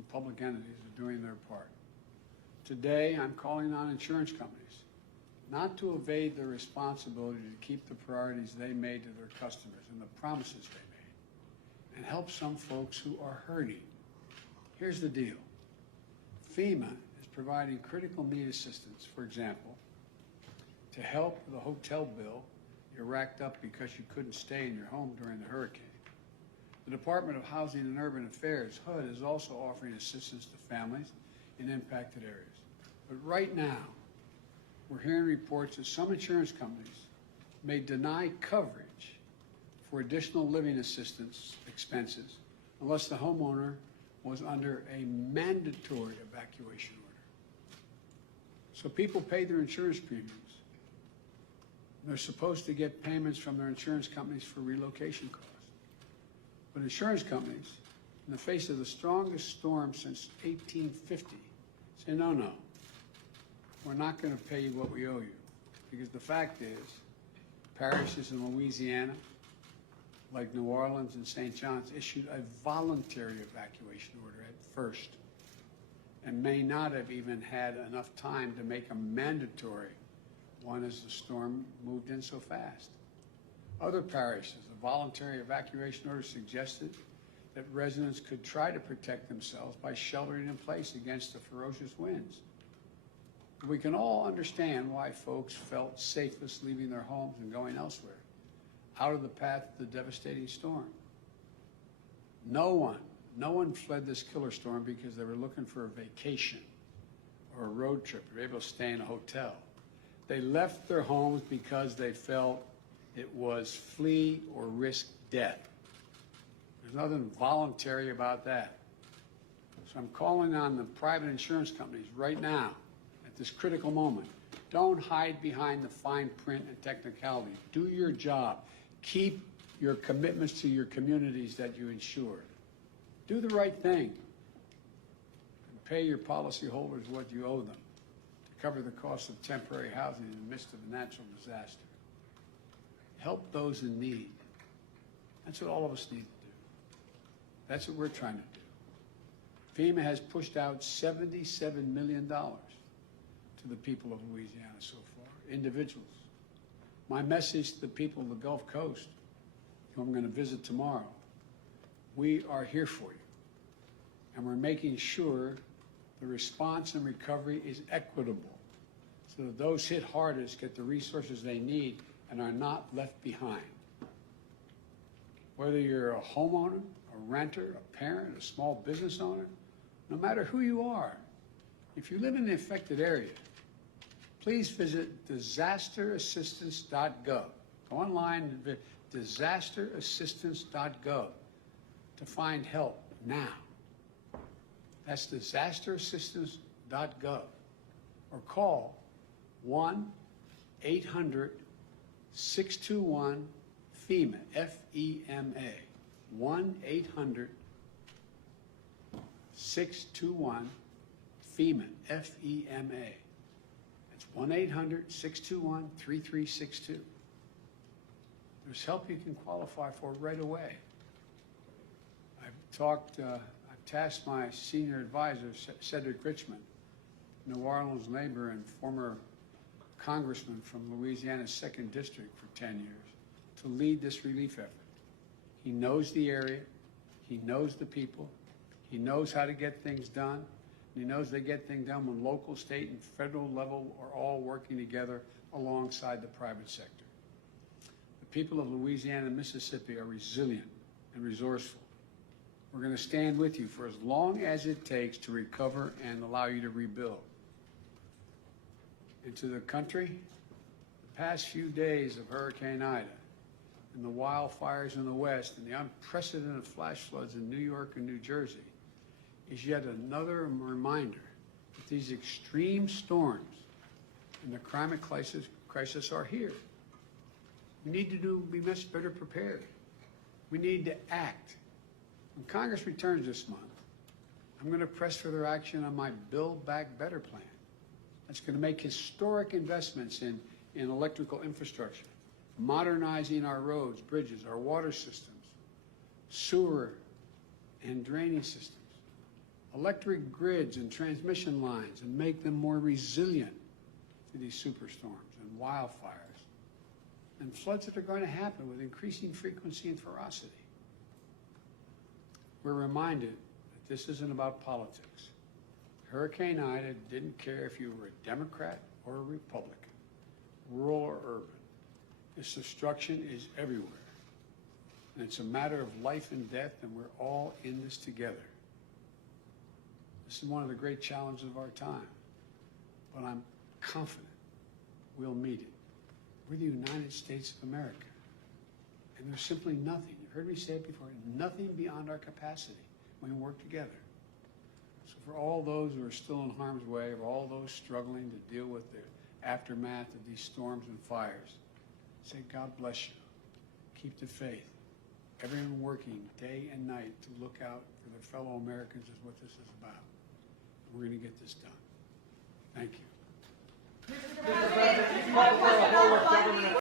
and public entities are doing their part. Today, I'm calling on insurance companies not to evade their responsibility to keep the priorities they made to their customers and the promises they made, and help some folks who are hurting. Here's the deal. FEMA is providing critical need assistance, for example, to help with a hotel bill you racked up because you couldn't stay in your home during the hurricane. The Department of Housing and Urban Affairs, HUD, is also offering assistance to families in impacted areas. But right now, we're hearing reports that some insurance companies may deny coverage for additional living assistance expenses unless the homeowner was under a mandatory evacuation order. So people pay their insurance premiums. They're supposed to get payments from their insurance companies for relocation costs. But insurance companies, in the face of the strongest storm since 1850, say, no, we're not going to pay you what we owe you. Because the fact is, parishes in Louisiana, like New Orleans and St. John's, issued a voluntary evacuation order at first and may not have even had enough time to make a mandatory one as the storm moved in so fast. Other parishes, a voluntary evacuation order suggested that residents could try to protect themselves by sheltering in place against the ferocious winds. We can all understand why folks felt safest leaving their homes and going elsewhere, out of the path of the devastating storm. No one fled this killer storm because they were looking for a vacation or a road trip. They were able to stay in a hotel. They left their homes because they felt it was flee or risk death. There's nothing voluntary about that. So I'm calling on the private insurance companies right now, at this critical moment. Don't hide behind the fine print and technicality. Do your job. Keep your commitments to your communities that you insure. Do the right thing. And pay your policyholders what you owe them to cover the cost of temporary housing in the midst of a natural disaster. Help those in need. That's what all of us need to do. That's what we're trying to do. FEMA has pushed out $77 million to the people of Louisiana so far, individuals. My message to the people of the Gulf Coast, who I'm going to visit tomorrow, we are here for you. And we're making sure the response and recovery is equitable so that those hit hardest get the resources they need and are not left behind. Whether you're a homeowner, a renter, a parent, a small business owner, no matter who you are, if you live in the affected area, please visit disasterassistance.gov. Go online and visit disasterassistance.gov to find help now. That's disasterassistance.gov. Or call 1-800-621-FEMA, F-E-M-A. 1-800-621-FEMA, F-E-M-A. That's 1-800-621-3362. There's help you can qualify for right away. I've tasked my senior advisor, Cedric Richmond, New Orleans neighbor and former congressman from Louisiana's 2nd District for 10 years, to lead this relief effort. He knows the area, he knows the people, he knows how to get things done, and he knows they get things done when local, state, and federal level are all working together alongside the private sector. The people of Louisiana and Mississippi are resilient and resourceful. We're going to stand with you for as long as it takes to recover and allow you to rebuild. And to the country, the past few days of Hurricane Ida and the wildfires in the West and the unprecedented flash floods in New York and New Jersey is yet another reminder that these extreme storms and the climate crisis are here. We need to be much better prepared. We need to act. When Congress returns this month, I'm going to press for their action on my Build Back Better plan. That's going to make historic investments in electrical infrastructure, modernizing our roads, bridges, our water systems, sewer and drainage systems. electric grids and transmission lines and make them more resilient to these superstorms and wildfires and floods that are going to happen with increasing frequency and ferocity. We're reminded that this isn't about politics. Hurricane Ida didn't care if you were a Democrat or a Republican, rural or urban. This destruction is everywhere. And it's a matter of life and death, and we're all in this together. This is one of the great challenges of our time, but I'm confident we'll meet it. We're the United States of America, and there's simply nothing, you've heard me say it before, nothing beyond our capacity when we work together. So for all those who are still in harm's way, or all those struggling to deal with the aftermath of these storms and fires, say, God bless you. Keep the faith. Everyone working day and night to look out for their fellow Americans is what this is about. We're going to get this done. Thank you. Mr. President,